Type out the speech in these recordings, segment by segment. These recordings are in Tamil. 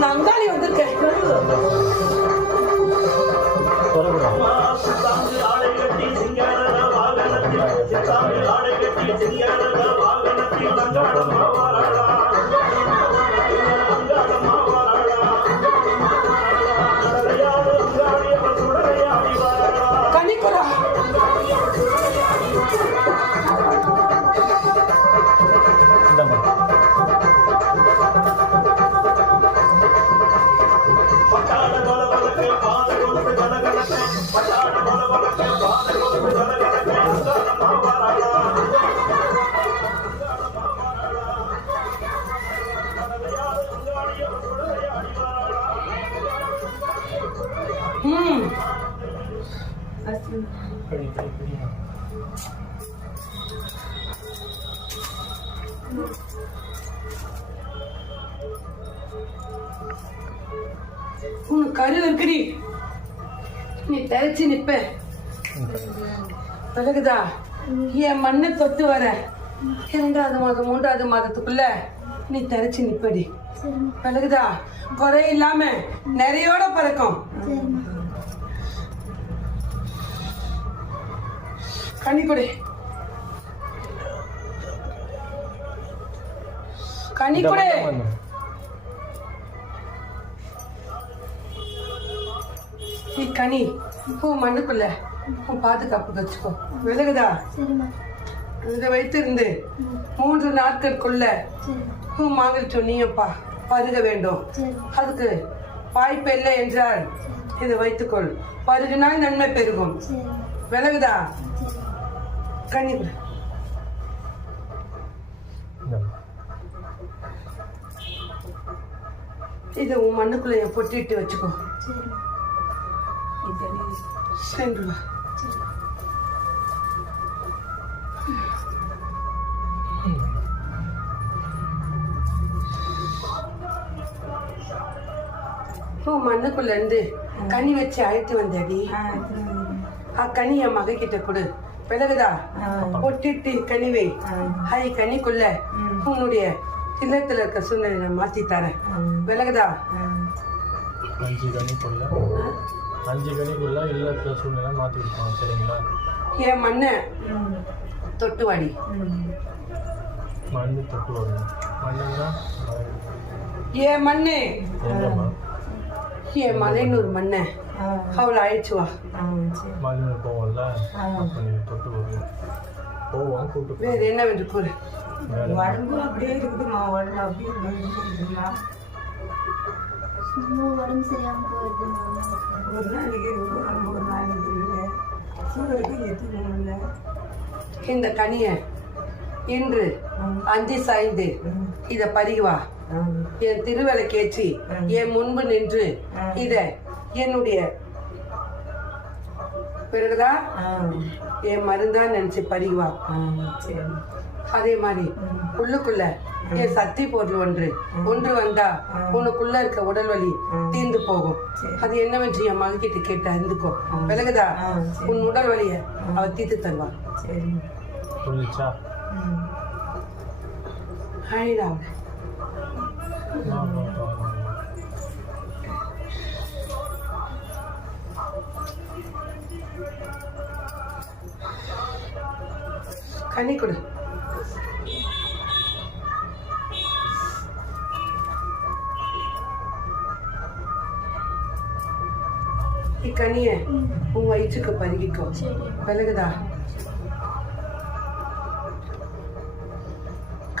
நான் அங்காளி வந்திருக்கேன். கனிக்குடா உனக்கு கரு இருக்குடி, நீ தரைச்சு நிப்ப. விலகுதா? என் மண்ணை தொட்டு வர 2வது மாதம் 3வது மாதத்துக்குள்ள நீ தரைச்சு நிப்படி. விலகுதா? குறை இல்லாம நிறையோட பறக்கும். கனிக்குடி கனிக்குடி நீ கனி உன் மண்ணுக்குள்ள உன் பாதுகாப்பு வச்சுக்கோ. விலகுதா? இதை வைத்திருந்து 3 நாட்களுக்குள்ள உன் மாங்கல் சொன்னியப்பா பருக வேண்டும். அதுக்கு வாய்ப்பு இல்லை என்றால் இதை வைத்துக்கொள். பருகினால் நன்மை பெருகும். விலகுதா? கனி இதை உன் மண்ணுக்குள்ள பொட்டிட்டு வச்சுக்கோ. சென்று வா. மண்ணுக்குள்ள இருந்து கனி வச்சு அழைத்து வந்தடி. கனி என் மக கிட்ட கொடு. விலகுதா? பொட்டிட்டு கனிவை ஹை கனிக்குள்ள உன்னுடைய இல்லத்துல இருக்க சூழ்நிலை நான் மாத்தி தரேன். விலகுதா? 5 கனிக்குள்ள இல்லத்துல சூழ்நிலை மாத்தி கொடுப்பாங்க. சரிங்களா? என் மண்ணை தொட்டு வாடி. மண்ணு தொட்டு வாடி. மண்ணுன்னா என் மண்ணு என் மலைநூறு மண்ணை அவளை அழைச்சு வா. மலைநூறு போவோம்ல, தொட்டு வருவோம். போவோம் கூட்டு. வேற என்ன வேண்டு கூறு. உடம்பு அப்படியே இருக்குதுமா, உடம்பு அப்படியே இருக்குதுமா. உடம்பு சரியாம போகுதுமா. ஒரு நாளைக்கு ஒரு நாளைக்கு இல்லை, சூழலுக்கு எத்தனை இல்லை. இந்த கனிய இன்று 5 சாய்ந்து இத பறிவா. என் திருவலை கேச்சி என் முன்பு நின்று இத என்னுடைய பிறகுதா என் மருந்தா நினைச்சு பறிவா. அதே மாதிரி உள்ளுக்குள்ள என் சக்தி பொருள் ஒன்று வந்தா உனக்குள்ள இருக்க உடல் வலி தீர்ந்து போகும். அது என்னவென்று என் மகிழ்கிட்ட கேட்டு அறிந்துக்கோ. விலகுதா? உன் உடல் வலிய அவ தீர்த்து தருவா. அழிடா. கனி கொடு. இக்கனிய உன் வயிற்றுக்கு பருகிக்கும். விலகுதா?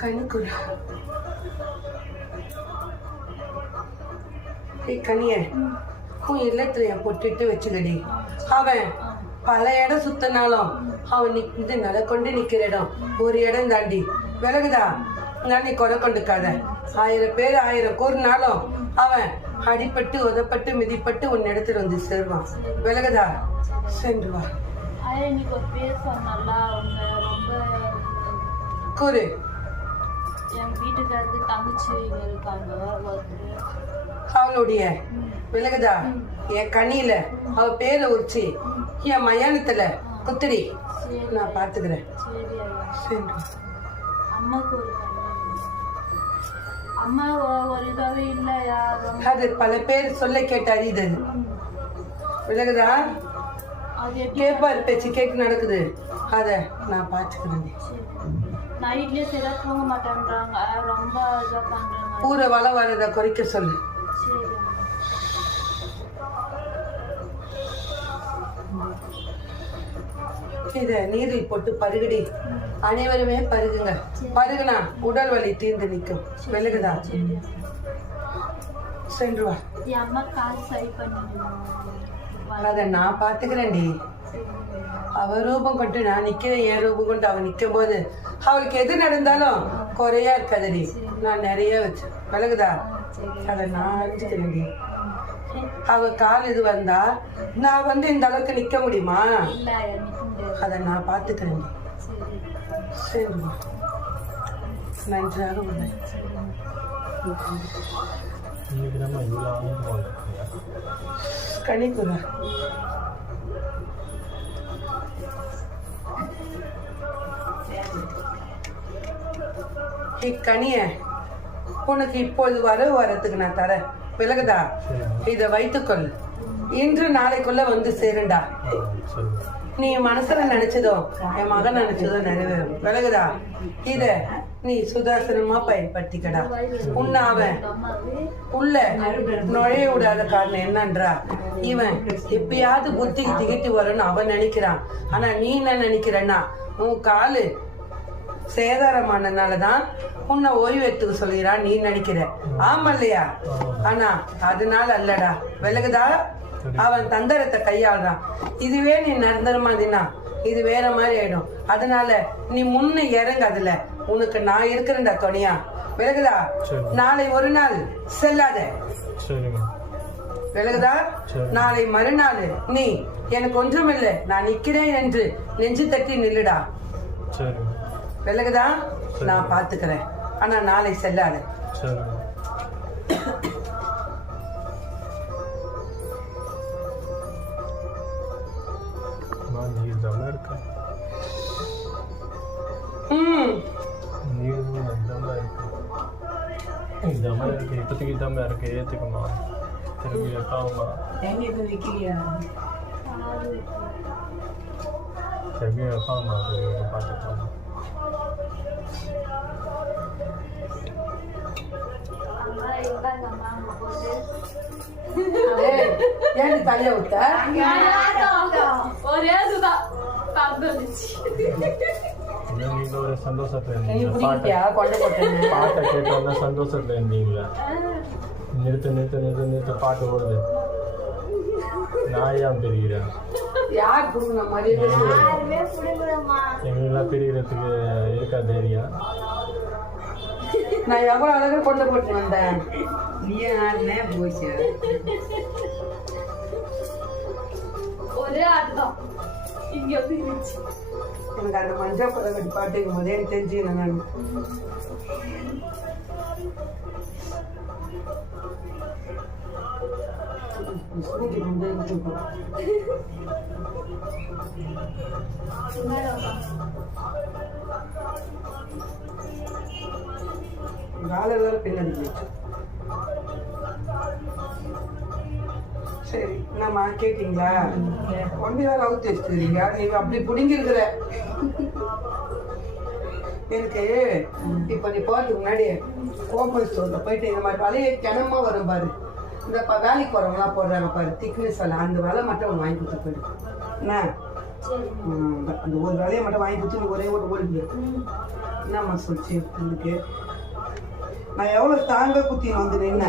கனி கொடு. இக்கனிய உன் இல்லத்துல பொட்டிட்டு வச்சுக்கடி. அவன் பல இடம் சுத்தினாலும் அவன் நின்று நடக்கொண்டு நிக்கிற இடம் ஒரு இடம் தாண்டி. விலகுதா? நான் நீ கொலை கொண்டுக்காத. 1000 பேர் 1000 கூறினாலும் அவன் அடிப்பட்டு உதப்பட்டு மிதிப்பட்டு உன் இடத்துல வந்து சேருவான். விலகுதா? சென்று வா. கூறு. என் வீட்டுக்காரருக்கு தங்கச்சி இருக்காங்க. அவளுடைய விலகுதா? என் கனியில அவ பேரை உரிச்சு என் மயானத்துல குத்துடி. நான் பாத்துக்கிறேன். அம்மாக்கு ஒரு அம்மா ஒரு இதாவே இல்லையா ரொம்ப அது பல பேர் சொல்ல கேட்டு அறியுது. விலகுதா? அது எப்படி கேட்பார் பேச்சு கேட்டு நடக்குது. அத நான் பார்த்துக்கிறேன். நைட்லயே சரியா தூங்க மாட்டேன்றாங்க, ரொம்ப இதா பண்றாங்க. பூர வள வரத குறைக்க சொல்லு. சரி இத நீரில் போட்டு பருகுடி. அனைவருமே பருகுங்க. பருகுனா உடல் வலி தீர்ந்து நிற்கும். விலகுதா? சென்று வா. என் அம்மா கால் சரி பண்ணிடணும். அத நான் பாத்துக்கிறேன்டி. அவ ரூபம் கொண்டு நான் நிக்கிறேன், என் ரூபம் கொண்டு அவ நிக்கும் போது அவளுக்கு எது நடந்தாலும் குறையா இருக்காதடி. நான் நிறைய வச்சு. விலகுதா? அத நான் அறிஞ்சுக்கிறேன்டி. அவ கால் இது வந்தா நான் வந்து இந்த அளவுக்கு நிக்க முடியுமா? இல்ல நிக்க முடியாது. அத நான் பாத்துக்கிறேன். சரி சரி வா. நன்றாக உள்ளேன். இன்னைக்கு நம்ம இவ்வளோ ஆனந்தமாக இருக்கீங்க. கணிப்புற இக்கனிய உனக்கு இப்போது வரத்துக்கு நான் தரேன். விலகுதா? இத வைத்துக்கொள். இன்று நாளைக்குள்ள வந்து சேருண்டா. சரி நீ மனசுல நினைச்சதோ என் மகன் நினைச்சதோ நிறைவேறும். விலகுதா? இத நீ சுதாசனமா பயன்படுத்திக்கடா. உன்னை அவன் உள்ள நுழைய விடாத காரணம் என்னன்றா, இவன் எப்பயாவது புத்திக்கு திகிட்டு வரும்னு அவன் நினைக்கிறான். ஆனா நீ என்ன நினைக்கிறன்னா, உன் காலு சேதாரமானதுனாலதான் உன்னை ஓய்வு எடுத்துக்க சொல்கிறான் நீ நினைக்கிற. ஆமா இல்லையா? ஆனா அதனால அல்லடா. விலகுதா? அவன் தந்திரத்தை கையாளுறான். இதுவே நீ நிரந்தரமாதினா இது வேற மாதிரி ஆயிடும். அதனால நீ முன்ன இறங்க. அதுல உனக்கு நான் இருக்கிறேன்டா துணையா. விலகுதா? நாளை ஒரு நாள் செல்லாத. விலகுதா? நாளை மறுநாள் நீ எனக்கு ஒன்றும் இல்லை நான் நிக்கிறேன் என்று நெஞ்சு தட்டி நில்லுடா. விலகுதா? நான் பாத்துக்கிறேன். ஆனா நாளை செல்லாத. இப்போதைக்கு தம்மா இருக்கு. ஏற்றுக்குமா? திரும்பி எப்பாவுமா? எங்க இப்போ விற்கிறியா? திரும்பி எப்பாவுமா? அது பார்த்துக்கலாம். அம்மா இந்தாங்க அம்மா அங்க போட்டு ஏன் தலைய விட்ட? ஒரே இதுதான் தந்துச்சு. நீங்க ஒரு சந்தோஷத்துல நீ இருந்தீங்க. புரியுதியா? கொண்டு போட்டேன். பாட்டை கேட்டோன்னா சந்தோஷத்துல இருந்தீங்களா? நிறுத்த பாட்டு ஓடுது. நான் ஏன் பிரிகிறேன்? யார் கொடுக்கணும் மரியாதை? யாருமே புடுங்கலம்மா. எங்களெல்லாம் பிரிகிறதுக்கு இருக்கா தைரியம்? நான் எவ்வளவு அழகா கொண்டு போட்டு வந்தேன். நீ ஆடுனே போச்சு. ஒரே ஆட்டம் இங்க வந்து இருந்துச்சு. எனக்கு அந்த மஞ்சள் பதவி பாட்டுக்கும் போதே எனக்கு தெரிஞ்சு நான் காலெல்லாம் பின்னாடி போயிடுச்சு. சரி என்னம்மா கேட்டீங்களா? ஒன்றே வேலை அவுத்து வச்சுக்கிறீங்க. நீங்க அப்படி பிடிங்கிருக்கிற எனக்கு இப்ப நீ போறதுக்கு முன்னாடி ஓப்பன் ஸ்டோர்ல போயிட்டு இந்த மாதிரி வலையை கிணமா வரும் பாரு. இந்த வேலைக்கு போறவங்களாம் போடுறாங்க பாரு, திக்னஸ் வலை. அந்த வேலை மட்டும் ஒன்று வாங்கி கொடுத்து போயிடு. என்ன அந்த ஒரு வேலையை மட்டும் வாங்கி கொடுத்து நீ ஒரே ஓட்டு ஓடிடு. என்னம்மா சொல்லிச்சு உங்களுக்கு? நான் எவ்வளவு தாங்க குத்தின்னு வந்து நின்ன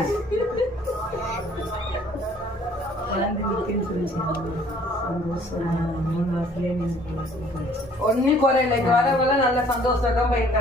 சந்தோஷம். 3 வருஷத்துலேயே நீ ஒன்னும் குறையில. இங்க வரவங்க நல்ல சந்தோஷம் தான் போயிட்டாங்க.